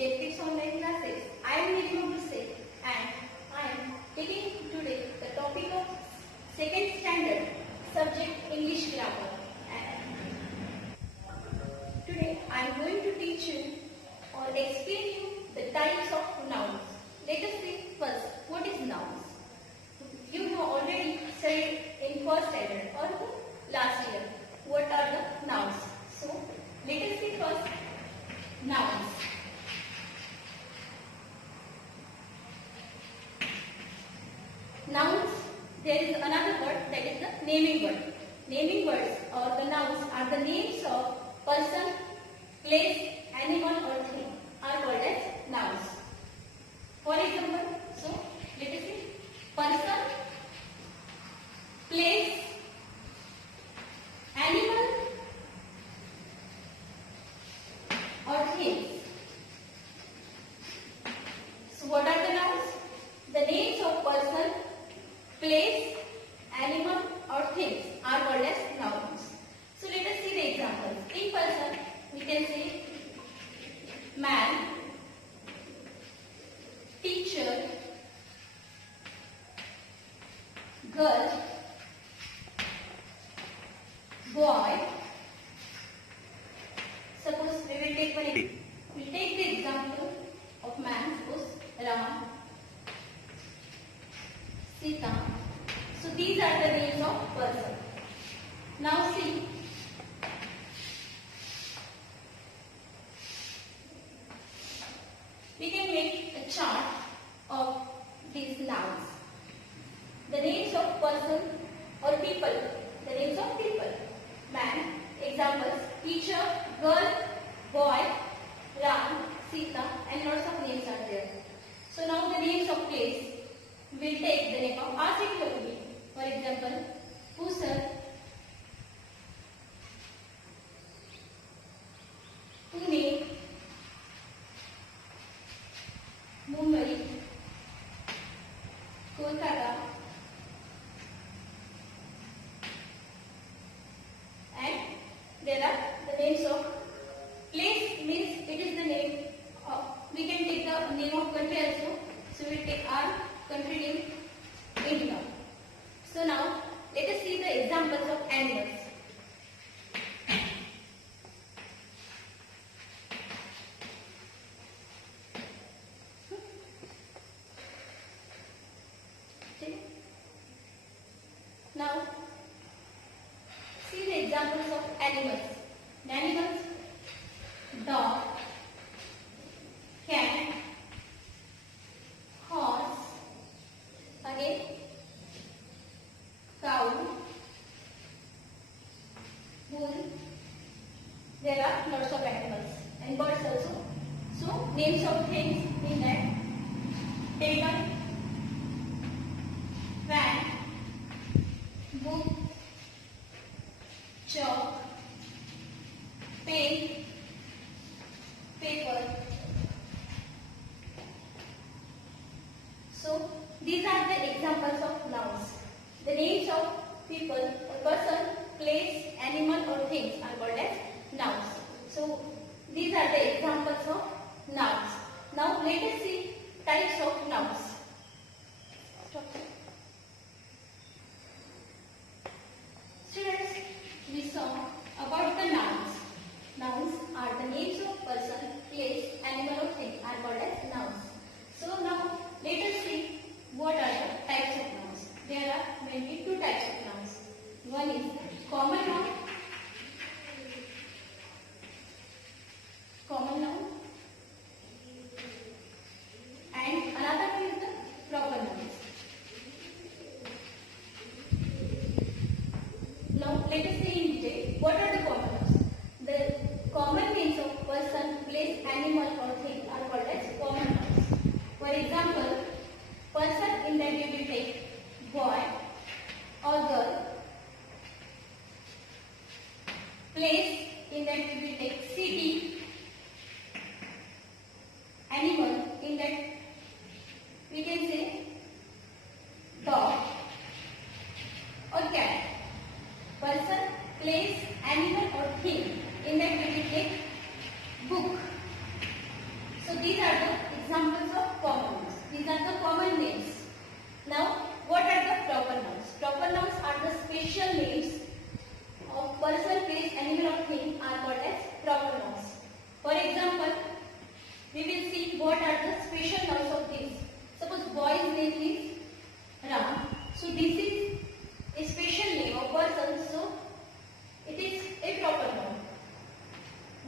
J-Tips online classes. I am Nirima Buse and I am taking today the topic of second standard subject English grammar. And today I am going to teach you or explain you the types of nouns. Let us see first what is nouns. You have already studied in first standard or last year what are the nouns. So let us see first nouns. Nouns, there is another word that is the naming word. Naming words or the nouns are the names of person, place, animal or thing are called as nouns. For example, so let us see person, place, animal or things. So what are the nouns? The names of person, place, animal or things are called as nouns. So let us see the examples. In person, we can say man, teacher, girl, boy. Suppose we will take we take the example of man. Suppose Ram, Sita. So these are the names of person. Now see. We can make a chart of these nouns. The names of person or people. The names of people. Man. Examples. Teacher, girl, boy, Ram, Sita and lots of names are there. So now the names of place. We will take the name of our city only. For example, Pusar, Pune, Mumbai, Kolkata, and there are the names of place means it is the name of, we can take the name of country also. So we will take our country name India. So now let us see the examples of animals. Okay. Now see the examples of animals. Animals, dog, cat, horse, again cow, bull. There are lots of animals and birds also. So names of things in that: table, fan, book, chalk, pen, paper. So these are the examples of nouns. The names of people or person, place, animal or things are called as nouns. So these are the examples of nouns. Now let us see types of nouns. Students, we saw about the nouns. Nouns are the names of person, place, animal or thing are called as nouns. So now let us see what are the types of nouns. There are mainly two types of nouns. One is common noun. Common noun. And another one is the proper nouns. Now let us see in detail what are the common nouns. The common names of person, place, animal or thing are called as common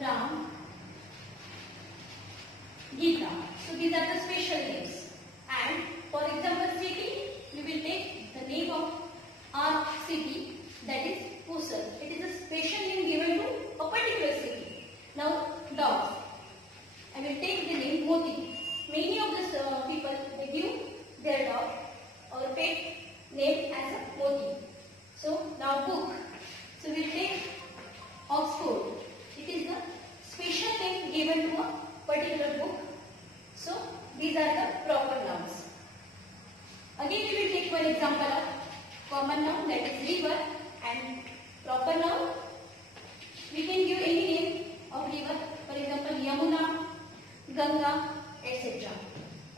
Ram, Geeta. So these are the special names. And for example, city, you will take the name of our city, that is Hosur. It is a special name given to a particular city. Now dogs. I will take the name Moti. Many of the people, they give their dog or pet name as a Moti. So now book. So we will take Oxford. It is the special name given to a particular book. So these are the proper nouns. Again we will take one example of common noun, that is river, and proper noun. We can give any name of river, for example Yamuna, Ganga, etc.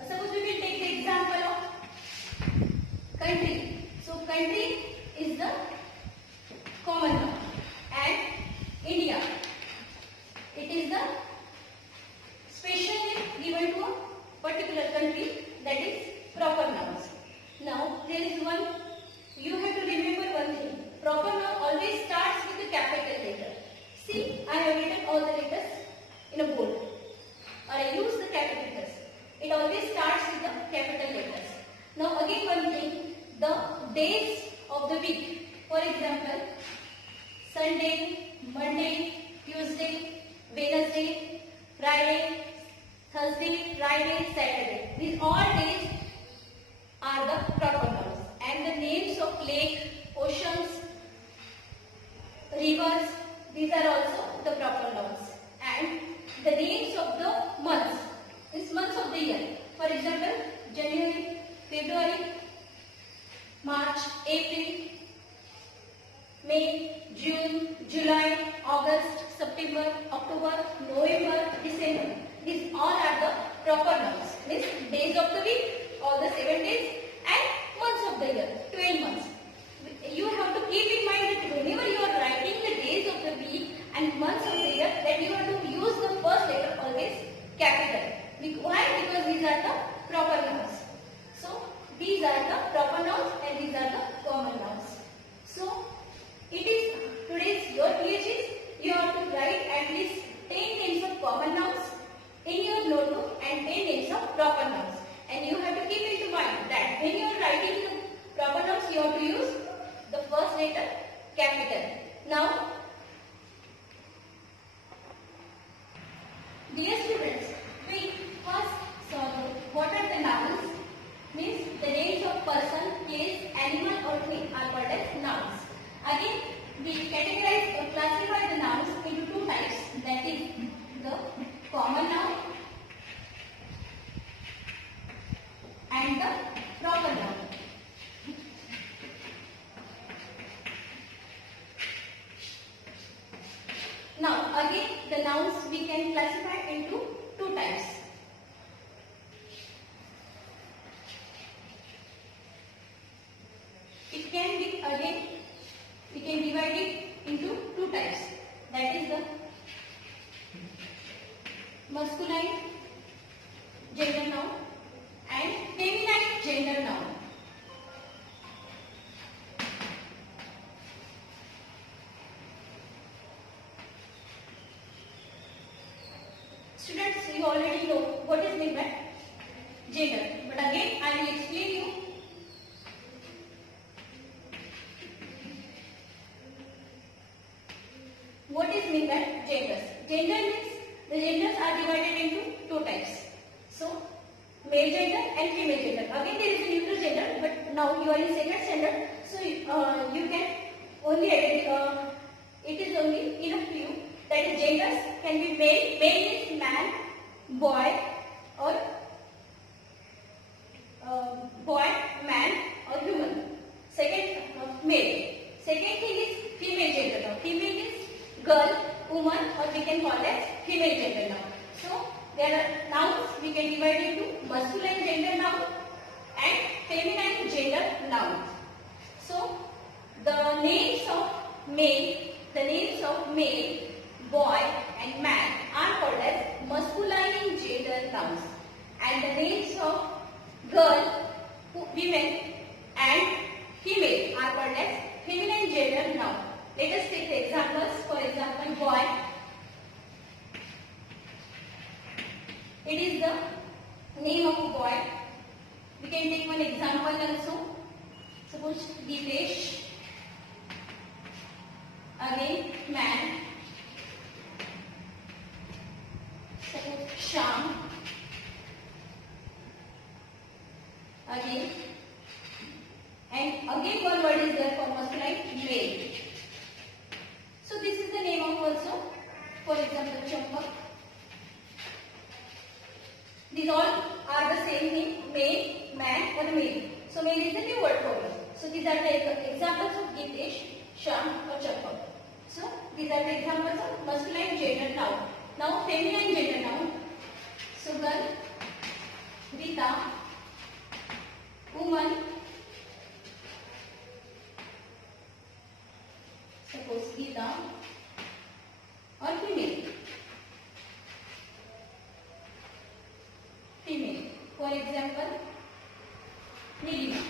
Suppose we will take the example of country. So country is the common noun, and India, it is the special name given to a particular country, that is proper nouns. Now there is one, you have to remember one thing. Proper noun always starts with a capital letter. See, I have written all the letters in a bold, or I use the capital letters. It always starts with the capital letters. Now again one thing, the days of the week. For example, Sunday, Monday, Tuesday, Wednesday, Friday, Thursday, Friday, Saturday. These all days are the proper nouns. And the names of lake, oceans, rivers, these are also the proper nouns. And the names of the months, these months of the year. For example, January, February, March, April, May, June, July, August, September, October, November, December. These all are the proper nouns. Means days of the week, all the 7 days, and months of the year, 12 months. You have to keep in mind that whenever you are writing the days of the week and months of the year, that you have to use the first letter always capital. Why? Because these are the proper nouns. So these are the proper nouns and these are the common nouns. So it is today's your PH is you have to write at least 10 names of common nouns in your notebook and 10 names of proper nouns. And you have to keep into mind that when you are writing the proper nouns, you have to use the first letter capital. Now, dear students, we first saw what are the nouns. Means the names of person, place, animal or thing are called as nouns. Again, we categorize or classify the nouns into two types, that is the common noun and the proper noun. Now again the nouns we can classify into two types. It can be again, we can divide it into two types, that is the masculine gender noun and feminine gender noun. Students, you already know what is meant by gender, but again I will explain you. What is meant by genders? Gender means the genders are divided into two types. So male gender and female gender. Again there is a neutral gender, but now you are in second standard, so you can only identify. It is only enough to you that genders can be male. Male means man, boy, or boy, man, or human. Second, male. Second thing is female gender now. Female is girl, woman, or we can call as female gender now. So there are nouns we can divide into masculine gender noun and feminine gender noun. So the names of male, boy, and man are called as masculine gender nouns, and the names of girl, women, and female are called as feminine gender noun. Let us take the examples. For example, boy. it is the name of a boy. We can take one example also. Suppose Dipesh, again man. Suppose Sham, again, and again one word is there for masculine, male. So this is the name of also. For example, Champak. These all are the same name, male, man or male. So male is the new word for us. So these are the examples of Dipesh, Sham or Champak. So these are the examples of masculine gender noun. Now feminine gender noun. So girl, Rita, woman, suppose Geeta, or female. Female. For example, Nilima.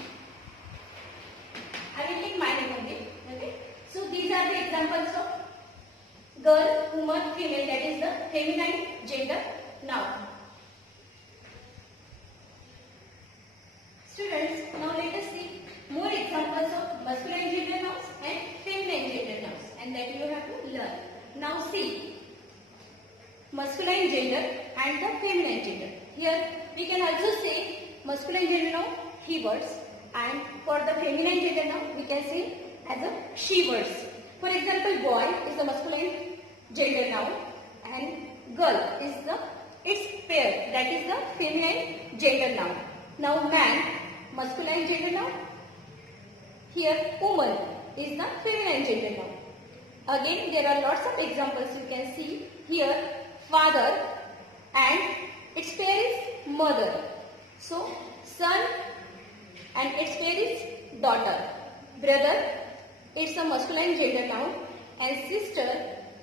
I will take my name only. Okay. So these are the examples of girl, woman, female. That is the feminine gender noun. Students, now let us see more examples of masculine gender nouns and feminine gender nouns, and that you have to learn. Now see masculine gender and the feminine gender. Here we can also say masculine gender noun he words, and for the feminine gender noun we can say as a she words. For example, boy is the masculine gender noun and girl is the its pair, that is the feminine gender noun. Now man, masculine gender noun. Here woman is the feminine gender noun. Again there are lots of examples you can see. Here father and its pair is mother. So son and its pair is daughter. Brother, it's a masculine gender noun, and sister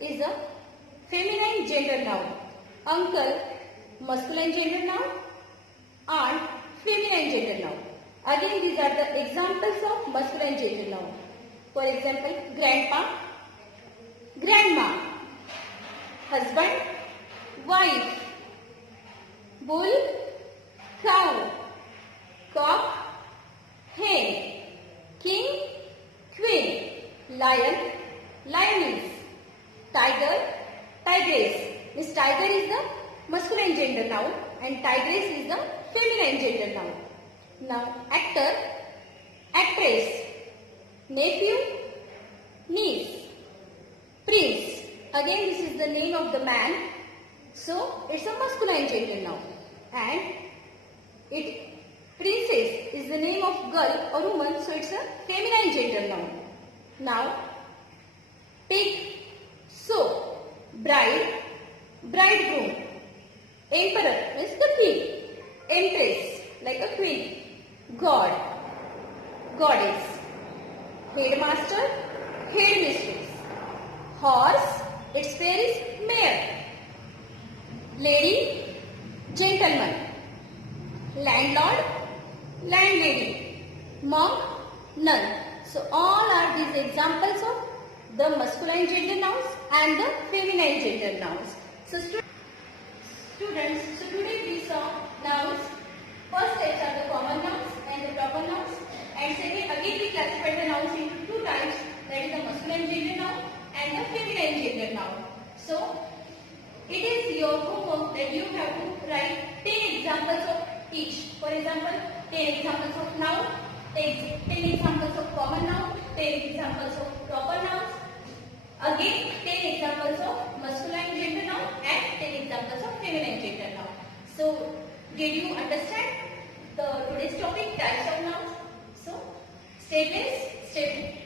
is a feminine gender noun. Uncle, masculine gender noun. Aunt, feminine gender noun. Again these are the examples of masculine gender noun. For example, grandpa, grandma, husband, wife, bull, cow, cock, hen, king, queen, lion, lioness, tiger, tigress. This tiger is the masculine gender noun and tigress is the feminine gender noun. Now actor, actress, nephew, niece, prince. Again this is the name of the man. So it's a masculine gender noun. And princess is the name of girl or woman, so it's a feminine gender noun. Now take so bride, bridegroom, emperor means the king, empress like a queen, god, goddess, headmaster, headmistress, horse, its pair is mare, lady, gentleman, landlord, landlady, monk, nun. So all are these examples of the masculine gender nouns and the feminine gender nouns. So students, so today we saw nouns. First types are the common nouns and the proper nouns, and second again we classified the nouns into two types, that is the masculine gender noun and the feminine gender noun. So it is your homework that you have to write 10 examples of each. For example, 10 examples of noun, 10 examples of common noun, 10 examples of proper nouns, again 10 examples of masculine gender noun and 10 examples of feminine gender noun. So did you understand the today's topic, types of nouns? So stay blessed, stay